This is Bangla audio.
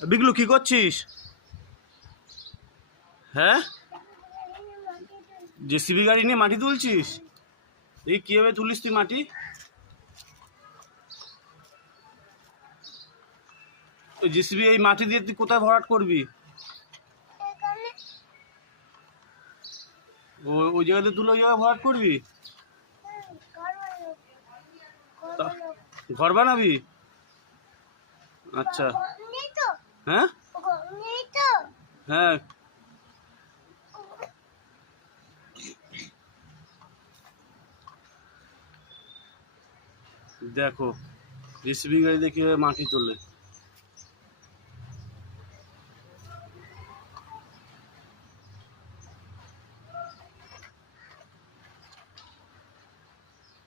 বিগলু কি করছিস? হ্যাঁ, জেসিবি গাড়ি নিয়ে মাটি তুলছিস? এই কিভাবে তুলিস তুই মাটি? ওই জেসিবি এই মাটি দিয়ে তুই কোথায় ভরাট করবি? ওই জায়গাতে তুলে ওই জায়গায় ভরাট করবি? ঘর বানাবি? আচ্ছা। হ্যাঁ হ্যাঁ, দেখো জেসিবি গাড়ি দিয়ে কিভাবে মাটি তোলে।